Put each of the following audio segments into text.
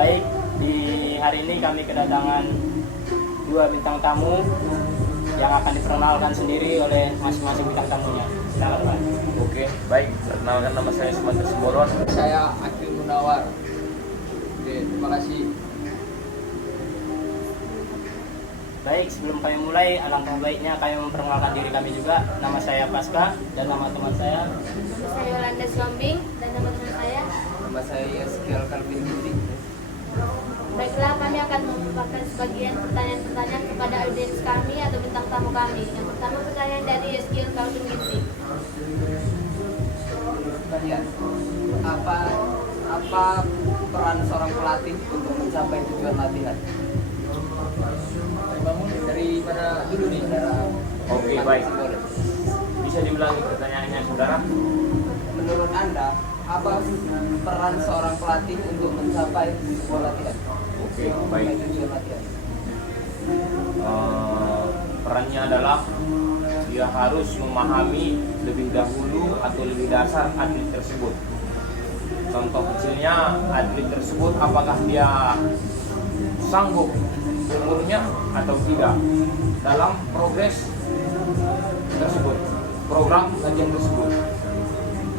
Baik, di hari ini kami kedatangan dua bintang tamu yang akan diperkenalkan sendiri oleh masing-masing bintang tamunya. Silakan, Pak. Oke, baik. Perkenalkan, nama saya Sumanto Simbolon. Saya Akil Munawar. Oke, terima kasih. Baik, sebelum kami mulai, alangkah baiknya kami memperkenalkan diri kami juga. Nama saya Pasca dan nama teman saya. Saya Yolanda Sombing dan teman-teman saya. Nama saya Yaskel Calvin Ginting. Baiklah, kami akan membacakan sebagian pertanyaan-pertanyaan kepada audiens kami atau bintang tamu kami. Yang pertama, pertanyaan dari Yaskel Calvin Ginting. Pertanyaan, apa peran seorang pelatih untuk mencapai tujuan latihan? Bangun dari mana dulu nih? Oke, baik. Bisa diulangi pertanyaannya, saudara? Menurut Anda, apa peran seorang pelatih untuk mencapai sebuah latihan? Oke, baik. Tujuan latihan. Perannya adalah dia harus memahami lebih dahulu atau lebih dasar atlet tersebut. Contoh kecilnya, atlet tersebut apakah dia sanggup umurnya atau tidak dalam progres tersebut, program latihan tersebut.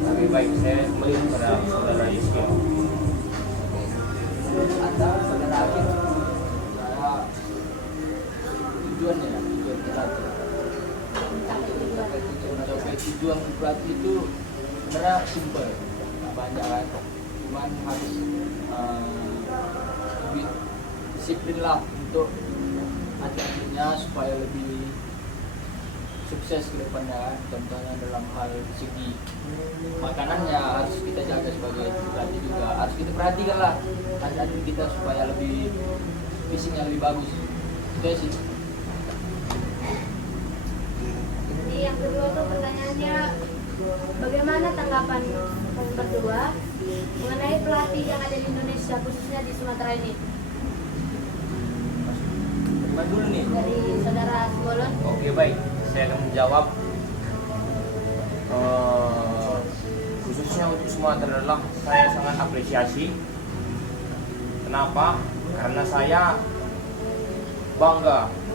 Oke, baik, saya kembali kepada saudara Yusuf. Anda saudara Akil, saya tujuannya tujuan pelatih. Mencapai tujuan pelatih itu sebenarnya simpel, nggak banyak kan, cuman harus lebih disiplin lah untuk atletnya supaya lebih sukses ke depannya. Contohnya dalam hal segi makanannya harus kita jaga sebagai pelatih juga, harus kita perhatikan lah atlet kita supaya lebih fisiknya lebih bagus. Itu sih. Jadi yang kedua tuh pertanyaannya, bagaimana tanggapan kalian berdua mengenai pelatih yang ada di Indonesia, khususnya di Sumatera ini? Gimana dulu nih? Dari saudara Simbolon. Oke, baik. Saya akan menjawab. Khususnya untuk Sumatera adalah saya sangat apresiasi. Kenapa? Karena saya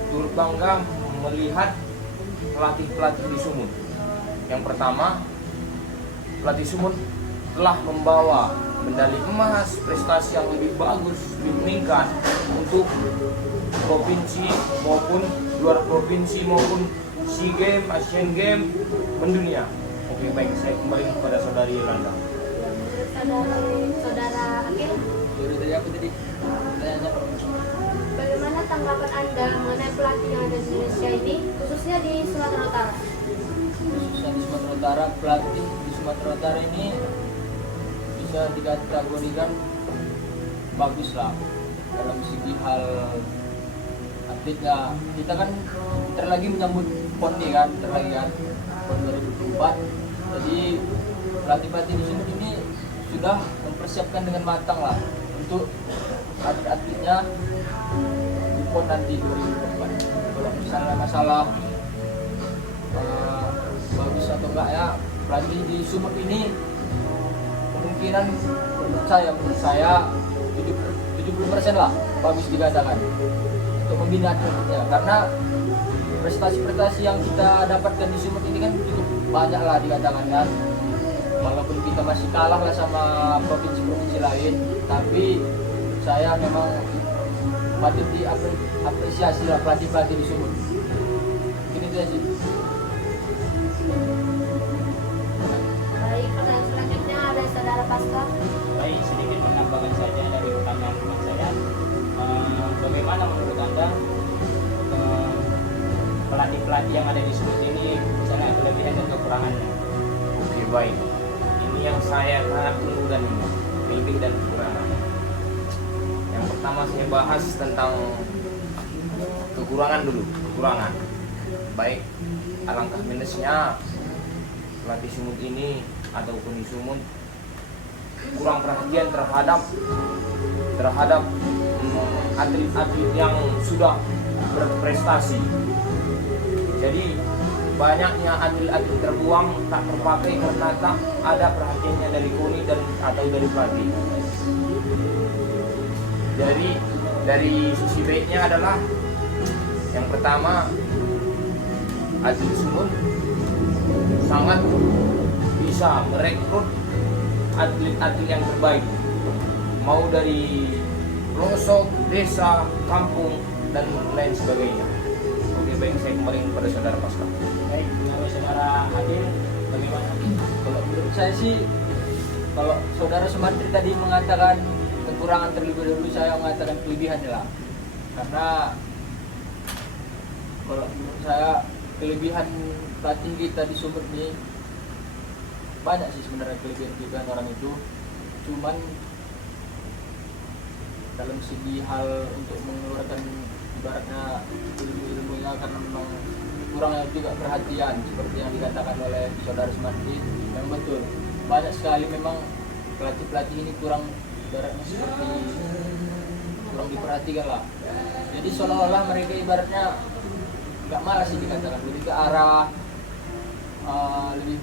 turut bangga melihat pelatih-pelatih di Sumut. Yang pertama, pelatih Sumut telah membawa medali emas, prestasi yang lebih bagus, lebih meningkat untuk provinsi maupun luar provinsi maupun SEA Games, Asian Games, mendunia. Oke, baik, saya kembali kepada saudari Yolanda. Saudara Akil, Jadi tadi apa tadi? Pertanyaannya bagaimana tanggapan Anda mengenai pelatih yang ada di Indonesia ini, khususnya di Sumatera Utara? khususnya di Sumatera Utara, pelatih di Sumatera Utara ini bisa dikategorikan bagus lah dalam segi hal atletnya. Kita kan terlagi menyambut PON nih kan, terlagi kan PON 2024. Jadi pelatih-pelatih di sini ini sudah mempersiapkan dengan matang lah untuk atlet-atletnya di PON nanti 2024. Kalau misalnya masalah bagus atau enggak ya, pelatih di Sumut ini kemungkinan menurut saya 70% lah bagus dikatakan untuk membina atletnya, karena prestasi-prestasi yang kita dapatkan di Sumut ini kan cukup banyak lah dikatakan kan, walaupun kita masih kalah lah sama provinsi-provinsi lain, tapi saya memang patut diapresiasi lah pelatih-pelatih di Sumut. Mungkin itu aja sih. Baik, pertanyaan selanjutnya ada saudara Pasca. Baik, sedikit menambahkan saja dari pertanyaan teman saya. Bagaimana menurut Anda pelatih-pelatih yang ada di Sumut ini, misalnya kelebihan dan kekurangannya? Oke, baik. Ini yang saya sangat tunggu, lebih dan kekurangan. Yang pertama saya bahas tentang kekurangan dulu. Kekurangan. Baik, alangkah minusnya pelatih Sumut ini ataupun di Sumut kurang perhatian terhadap atlet-atlet yang sudah berprestasi. Jadi banyaknya atlet-atlet terbuang, tak terpakai karena tak ada perhatiannya dari KONI dan atau dari pelatih. Jadi dari sisi baiknya adalah yang pertama, atlet Sumut sangat bisa merekrut atlet-atlet yang terbaik, mau dari pelosok, desa, kampung, dan lain sebagainya. Oke, baik, saya kembali kepada saudara Pasca. Baik, menurut saudara Adil, bagaimana? Kalau menurut saya sih, kalau saudara Sumantri tadi mengatakan kekurangan terlebih dahulu, saya mengatakan kelebihan lah. Karena kalau menurut saya kelebihan pelatih kita di Sumut ini banyak sih sebenarnya kelebihan orang itu. Cuman dalam segi hal untuk mengeluarkan ibaratnya ilmu-ilmunya karena memang kurangnya juga perhatian seperti yang dikatakan oleh saudara Sumantri, yang betul banyak sekali memang pelatih ini kurang ibaratnya seperti kurang diperhatikan lah. Jadi seolah-olah mereka ibaratnya nggak malas sih dikatakan, lebih ke arah lebih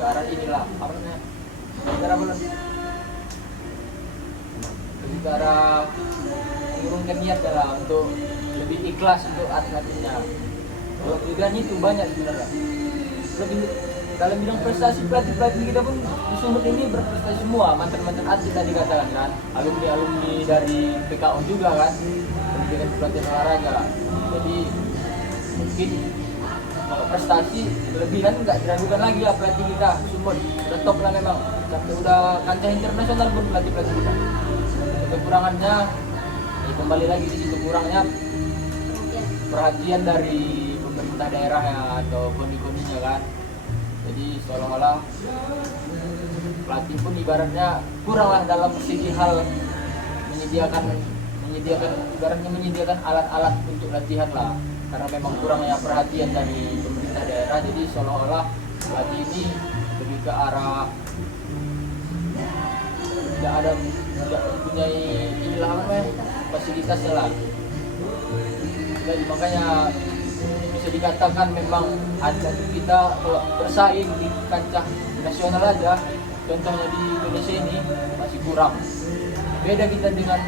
ke arah inilah apa namanya, lebih ke arah mengurungkan niatnya lah untuk lebih ikhlas untuk atletnya. Kalau kelebihan itu banyak sebenarnya. Lebih dalam bidang prestasi pelatih kita pun di Sumut ini berprestasi semua, mantan atlet tadi katakan kan, alumni dari PKO juga kan, pendidikan pelatihan olahraga. Jadi mungkin kalau prestasi kelebihan nggak diragukan lagi lah pelatih kita Sumut, udah top lah memang, sampai udah kancah internasional pun pelatih kita. Kekurangannya ya kembali lagi di situ, kurangnya perhatian dari pemerintah daerah ya atau koni-koninya kan. Jadi seolah-olah pelatih pun ibaratnya kuranglah dalam segi hal menyediakan alat-alat untuk latihan lah, karena memang kurangnya perhatian dari pemerintah daerah. Jadi seolah-olah pelatih ini lebih ke arah tidak mempunyai inilah apa namanya, fasilitasnya lah. Jadi makanya bisa dikatakan memang atlet kita kalau bersaing di kancah nasional aja, contohnya di Indonesia ini masih kurang. Beda kita dengan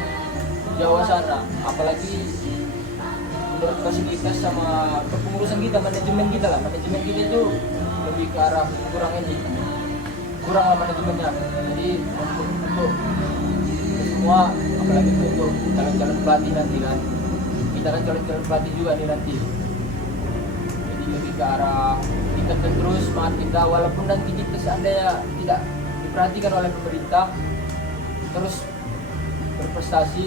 Jawa sana, apalagi menurut fasilitas sama kepengurusan kita, manajemen kita itu lebih ke arah kurang lah manajemennya. Jadi untuk semua, apalagi untuk calon-calon pelatih nanti kan, kita kan calon-calon pelatih juga nih nanti. Jadi lebih ke arah kita terus semangat kita, walaupun nanti kita seandainya tidak diperhatikan oleh pemerintah, terus berprestasi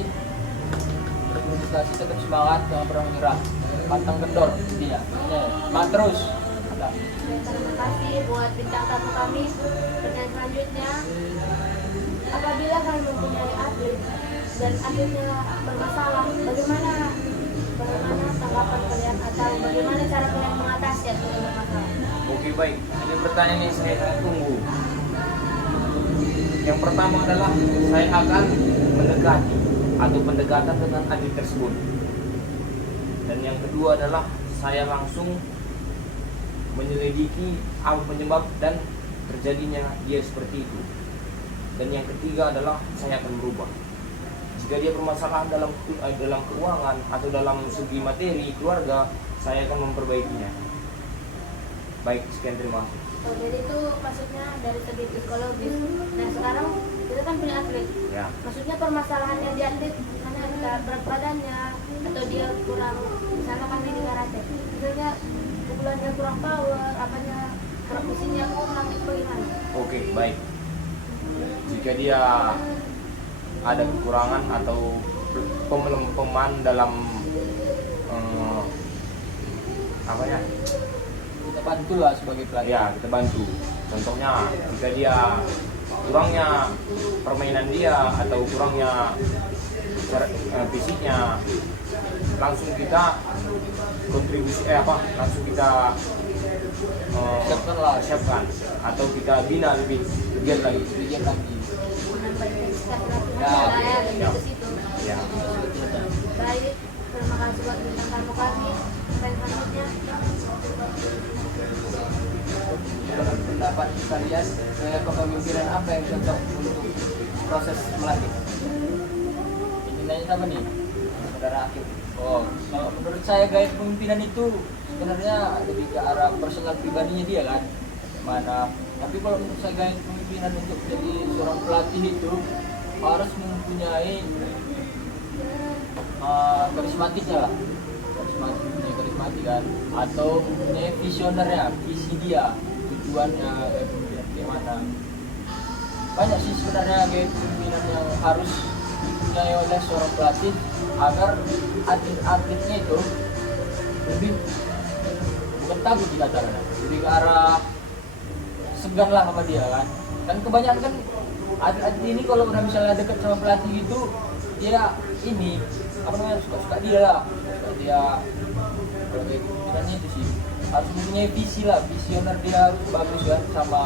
tetap semangat, jangan pernah menyerah, pantang kendor intinya. Semangat terus. Terima kasih buat bintang tamu kami. Pertanyaan selanjutnya, apabila kami mempunyai atlet dan atletnya bermasalah, bagaimana tanggapan kalian atau bagaimana cara kalian mengatasi atlet yang bermasalah? Oke, baik, ini pertanyaan yang saya tunggu. Yang pertama adalah saya akan mendekati atau pendekatan dengan atlet tersebut. Dan yang kedua adalah saya langsung menyelidiki apa penyebab dan terjadinya dia seperti itu. Dan yang ketiga adalah saya akan berubah. Jika dia bermasalah dalam keuangan atau dalam segi materi keluarga, saya akan memperbaikinya. Baik, sekian, terima kasih. Oh, jadi itu maksudnya dari segi psikologis. Nah sekarang kita kan punya atlet. Ya. Maksudnya permasalahannya di atlet hanya berat badannya atau dia kurang, misalnya kan di karate, misalnya pukulannya kurang power, kurang mesinnya kurang, itu bagaimana? Oke, baik. Jika dia ada kekurangan atau pemelempeman dalam Kita bantu lah sebagai pelatih. ya, kita bantu. Contohnya jika dia kurangnya permainan dia atau kurangnya fisiknya, langsung kita kontribusi langsung kita siapkan atau kita bina lebih giat lagi. Ya, di situ. Ya. Baik, terima kasih buat bintang tamu kami. Sampai selanjutnya. Dalam pendapat kalian, gaya kepemimpinan apa yang cocok untuk proses melatih? Ini nanya sama nih, saudara Akif. Oh, kalau menurut saya gaya kepemimpinan itu sebenarnya lebih ke arah personal pribadinya dia kan, mana. Tapi kalau menurut saya gaya kepemimpinan untuk jadi seorang pelatih itu harus mempunyai karismatiknya lah, karismatik kan, atau mempunyai visionernya, visi dia, tujuannya kayak mana. Banyak sih sebenarnya gaya kepemimpinan yang harus dipunyai oleh seorang pelatih agar atlet-atletnya itu lebih, bukan takut dikatakan, lebih ke arah segan lah sama dia kan. Dan kebanyakan kan atlet ini kalau udah misalnya dekat sama pelatih gitu, dia ini apa namanya, suka dia lah, suka dia. Kalau kayak kepemimpinannya itu sih harus mempunyai visi lah, visioner dia harus bagus kan, sama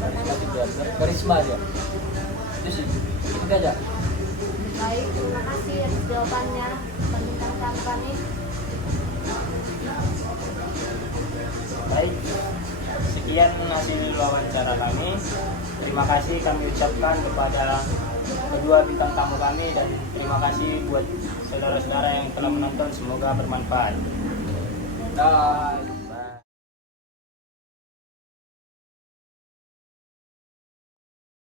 karismatik dia, karisma dia. Itu sih, itu aja. Baik, terima kasih atas jawabannya bintang tamu kami. Baik, sekian hasil wawancara kami. Terima kasih kami ucapkan kepada kedua bintang tamu kami, dan terima kasih buat saudara-saudara yang telah menonton. Semoga bermanfaat. Dan